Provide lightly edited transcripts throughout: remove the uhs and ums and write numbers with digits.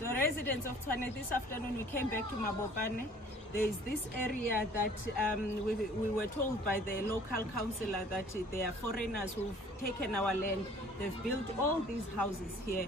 So residents of Tshwane, this afternoon we came back to Mabopane. There is this area that we were told by the local councillor that there are foreigners who've taken our land. They've built all these houses here,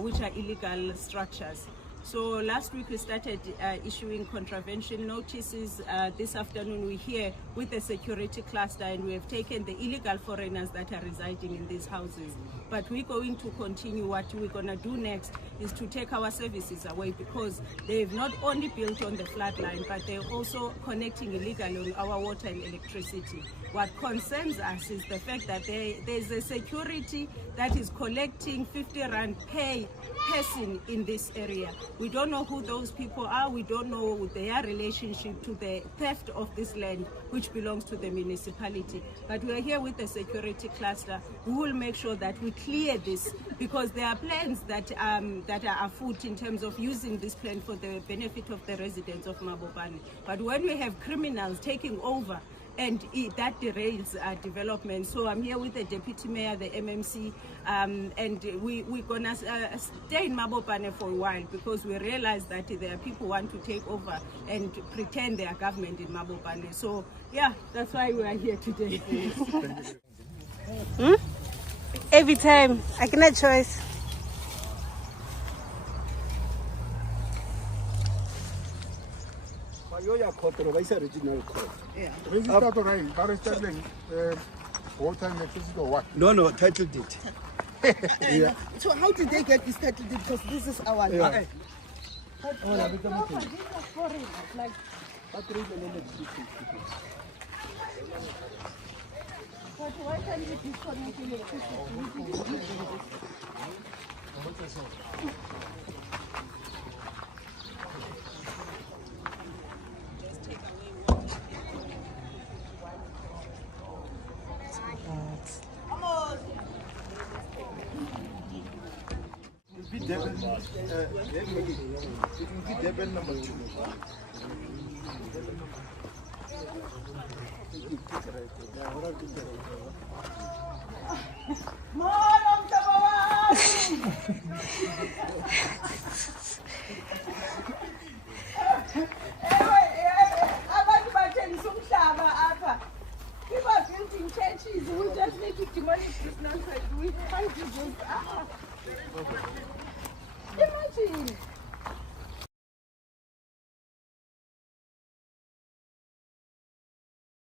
which are illegal structures. So last week we started issuing contravention notices. This afternoon we're here with the security cluster, and we have taken the illegal foreigners that are residing in these houses. But we're going to continue. What we're going to do next is to take our services away, because they've not only built on the flood line, but they're also connecting illegally on our water and electricity. What concerns us is the fact that there's a security that is collecting 50 rand per person in this area. We don't know who those people are. We don't know their relationship to the theft of this land, which belongs to the municipality. But we are here with the security cluster. We will make sure that we clear this, because there are plans that are afoot in terms of using this plan for the benefit of the residents of Mabopane. But when we have criminals taking over, and that derails development. So I'm here with the deputy mayor, the MMC, and we're gonna stay in Mabopane for a while, because we realize that there are people who want to take over and pretend they are government in Mabopane. So yeah, that's why we are here today. Every time, I cannot choice. Original code. Yeah. Register to rain, water and electricity or what? No, title deed. Yeah. So how did they get this title deed? Because this is our land. Like, but why can't you disconnect electricity? Devil number 2. People are building churches. We just need to demolish this nonsense. We find this. Imagine.